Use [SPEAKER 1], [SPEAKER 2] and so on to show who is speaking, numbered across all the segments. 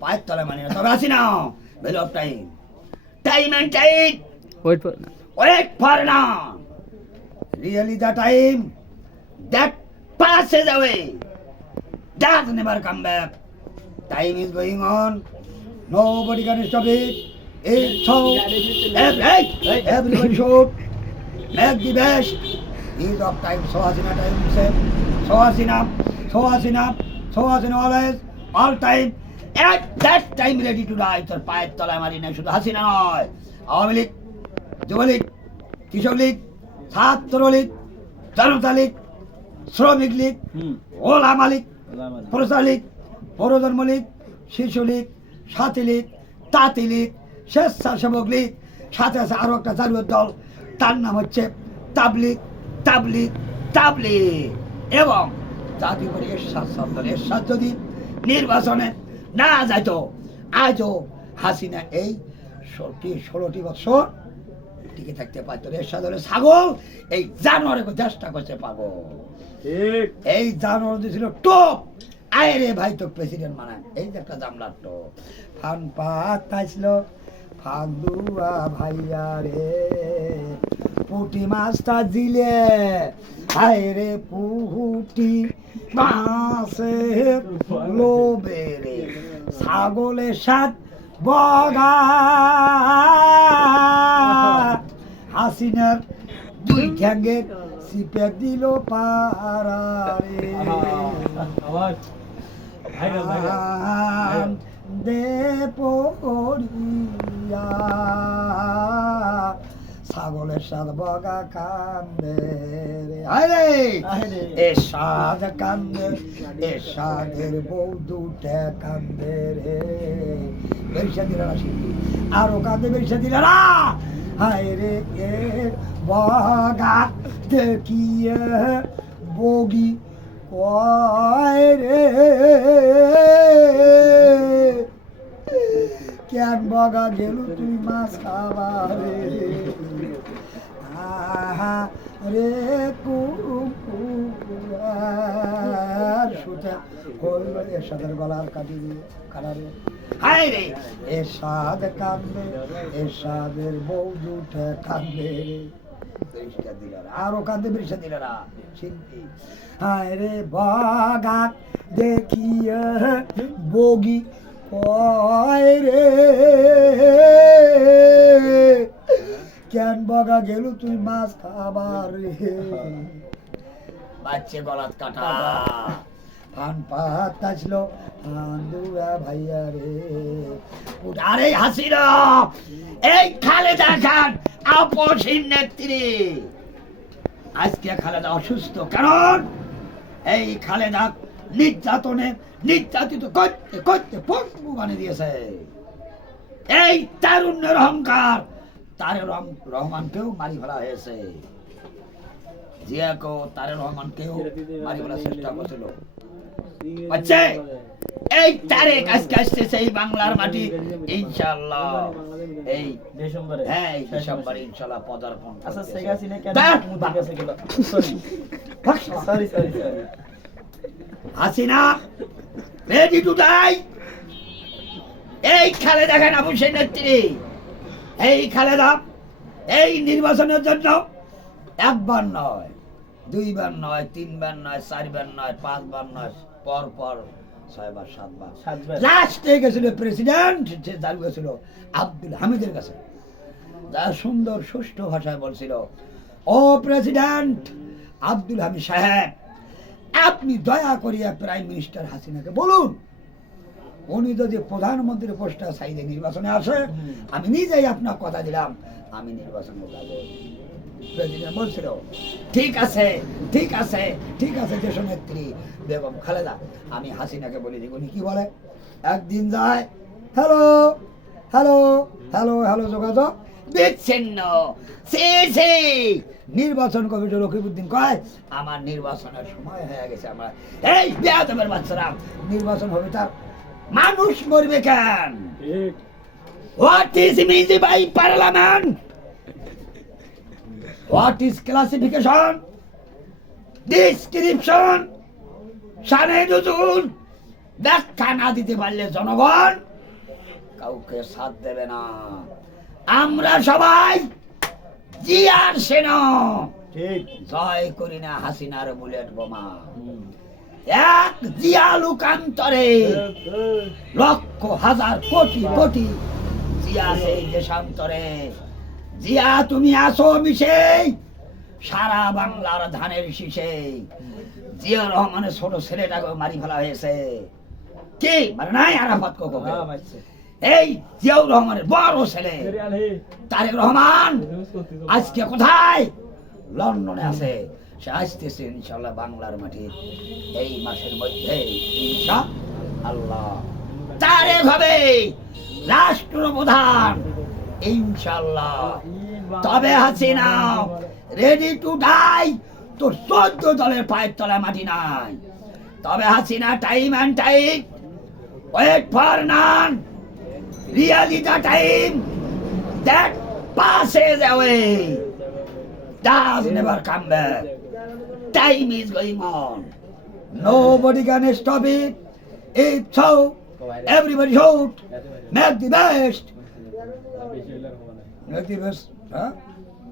[SPEAKER 1] পায়ের তলায় মানি না তবে আসি না value of time time and time
[SPEAKER 2] wait for
[SPEAKER 1] wait for now. Really, the time that passes away does never come back. Time is going on. Nobody can stop it. It's so. Every, everybody should make the best use of time. So as enough time. So as enough. So as enough. So as enough always. All time. At that time ready to die. তোর পায়ের তলায় মারি না শুধু হাসিনা নয় আওয়ামী লীগ যুবলীগ কৃষক লীগ ছাত্রলীগ জনতা লীগ শ্রমিক লীগ ওলামা লীগ প্রজা লীগ পৌরধর্ম লীগ শিশু লীগ সাথী লীগ তাঁতি লীগ স্বেচ্ছাসেবক লীগ সাথে আছে আরও একটা জাতীয় দল তার নাম হচ্ছে তাবলিগ তাবলিগ তাবলিগ এবং জাতীয় এরশাদ এরশাদ যদি নির্বাচনে না যাইতো। আজও হাসিনা এই ষোলটি ষোলোটি বছর টিকে থাকতে পারতো। এরশাদ হলে ছাগল এই জানোয়ারে চেষ্টা করছে পাগল। এই জানোয়ার ছিল টোপ। আয় রে ভাই তো প্রেসিডেন্ট মানায় এই যে একটা জামলার টোপ। ফান পাতাইছিল। ভাইয়া রে। পুটি মাছটা দিলে হায় রে পুটি মাছের লোবে রে। ছাগলের সাত বগা হাসিনার দুই ঠ্যাঙ্গের সিপে দিল আম দে পড়িয়া। ছাগলের সাদ বগা কান্দে রে। আরে। এ সাদ কান্দে এ সাদের বউ দুটে কান্দে রে। বেরিসা দিলা না শিল্পী আরও কান্দে বেরিসা দিলা না হায় রে এ বগা দেখিয়ে বগি কয় রে। কেন বগা গেল তুই মাছ খাবারে আহা রে কুকুর। সুতা হইল এরশাদের গলার কাটি দিয়ে কাটারে হায় রে, এরশাদ কান্দে এরশাদের বউ জুটে কান্দে রে। বেরিস্টা দিলারা আরও কান্দে বেরিস্টা দিলারা শিল্পী। হায় রে বাগাত দেখিয়ে বগি কয় রে। কেন বগা গেল তুই মাছ খাবার রে? বাচ্চে গলাত কাটা। ফান পাত কাছল আন্দুরা ভাইয়া রে। আরে হাসিনা এই খালেদা খান আপসীর নেত্রী। আজকে খালেদা অসুস্থ কারণ এই খালেদা নির্যাতনে নির্যাতিত করতে করতে পঙ্গু বানিয়ে দিয়েছে। এই তারুণ্যের অহংকার রহম- রহমানকেও মারি ফেলা হয়েছে। জিয়াকেও তারের রহমানকেও মারি ফেলার চেষ্টা করছিল। এই তারেক আজকে আসতেছে এই বাংলার মাটি এই
[SPEAKER 2] ডিসেম্বরে।
[SPEAKER 1] হ্যাঁ এই ডিসেম্বরে পদার্পণ
[SPEAKER 2] আচ্ছা। শেখ হাসিনা কেন sorry sorry sorry
[SPEAKER 1] ready to die এই খালেদা খান আবু সেই নেত্রী। এই খালেদা এই নির্বাচনের জন্য একবার নয় দুইবার নয় তিনবার নয় চারবার নয় পাঁচবার নয় পর পর ছয়বার সাতবার। লাস্টে গেছিল প্রেসিডেন্ট যে দাঁড়িয়ে গেছিল আব্দুল হামিদের কাছে। যা সুন্দর সুষ্ঠু ভাষায় বলছিল ও প্রেসিডেন্ট আব্দুল হামিদ সাহেব আপনি দয়া করিয়া প্রাইম মিনিস্টার হাসিনাকে বলুন। উনি যদি প্রধানমন্ত্রী পোস্টটা সাইডে নির্বাচনে আসে আমি নিজেই আপনার কথা দিলাম আমি নির্বাচনে যাব প্রেসিডেন্ট বলছিল ঠিক আছে ঠিক আছে ঠিক আছে দেশ নেত্রী বেগম খালেদা। আমি হাসিনাকে বলি দিই উনি কি বলে? একদিন যায় হ্যালো হ্যালো হ্যালো হ্যালো যোগাযোগ বিচ্ছিন্ন নির্বাচন কমিটি রকিবউদ্দিন কয় আমার নির্বাচনের সময় হয়ে গেছে আমার। এই বেয়াদবের বাচ্চারা নির্বাচন হবে তার মানুষ মরবে কেন? What is means by parliament what is classification description সানে নজুল ব্যাখ্যা না দিতে পারলে জনগণ কাউকে সাথ দেবে না। আমরা সবাই জিয়ার সেনা।
[SPEAKER 2] ঠিক।
[SPEAKER 1] জয় করি না হাসিনার বুলেট বোমা। এক জিয়া লোকান্তরে লক্ষ হাজার কোটি কোটি জিয়া সেই দেশান্তরে। জিয়া তুমি আসো মিশে সারা বাংলার ধানের শীষে। জিয়া রহমানের ছোট ছেলেটাকে মারি ফেলা হয়েছে। কি? মানে নাই আরাফাত কোকো
[SPEAKER 2] হ্যাঁ,
[SPEAKER 1] এই জিয়াউর রহমানের বড় ছেলে। তারেক রহমান আজকে কোথায়? লন্ডনে আছে। সে ইনশাল্লাহ বাংলার মাটি এই মাসের মধ্যে আল্লাহ তারেক হবে রাষ্ট্রপ্রধান ইনশাল্লাহ তবে হাসিনা রেডি টু ডাই তোর চোদ্দ দলের পায়ের তলায় মাটি নাই। তবে Hasina time and time wait for none the time, that passes away does never come back. Time is going on. Nobody can stop it. If so, everybody should make the best. Make the best. Huh?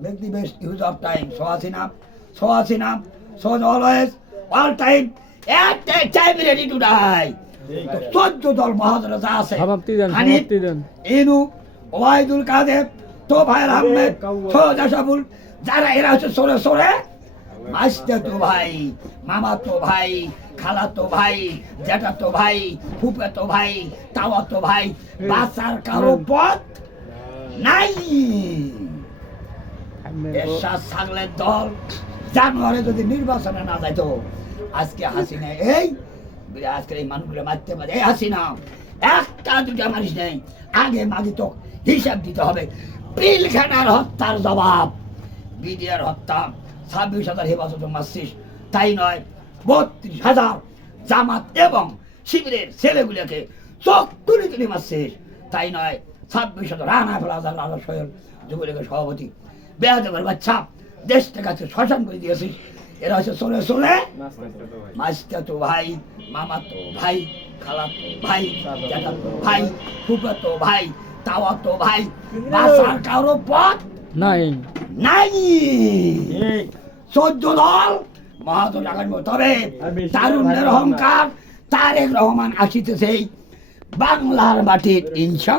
[SPEAKER 1] Make the best use of time. So as enough. So as enough. So always. All time. At that time ready to die. চোদ্দ দল মহাজরা যা আছে হানিফ, ইনু ওয়াইদুল কাদের তোফায়েল আহমেদ সৌদা সাবুল যারা এরা হচ্ছে সরে সরে মাস্তে তো ভাই মামা তো ভাই খালা তো ভাই জ্যাঠা তো ভাই ফুপে তো ভাই তাওয়া তো ভাই বাচ্চার কারও পথ নাই। এরশাদ ছাগলের দল জানুয়ারি যদি নির্বাচনে না যাইতো আজকে হাসিনা এই আজকের এই মানুষগুলো মারতে পারে। এই হাসিনা একটা দুটা মানুষ নেই আগে মাগে তো হিসাব দিতে হবে। পিলখানার হত্যার জবাব বিডিআর হত্যা। ছাব্বিশ হাজার হেফাজত মারছিস তাই নয় বত্রিশ হাজার জামাত এবং শিবিরের ছেলেগুলোকে চোখ তুলি তুলি মারছিস তাই নয় ছাব্বিশ হাজার রানা ফেলা হাজার লালা সোহেল যুবলীগের সভাপতি। বেহাদেবের বাচ্চা দেশটা কাছে শ্মশান করে দিয়েছিস। এরা হচ্ছে চলে চলে মাস্তা তো ভাই মামা তো ভাই খালা তো ভাই জ্যাঠা তো ভাই ফুপা তো ভাই তাওয়া তো ভাই বাসার কারও পথ
[SPEAKER 3] নাই
[SPEAKER 1] নাই। চোদ্দ দল মহাজন আগামী তবে তারুণ্যের। অহংকার তারেক রহমান আসিতেছে বাংলার মাটির ইনশা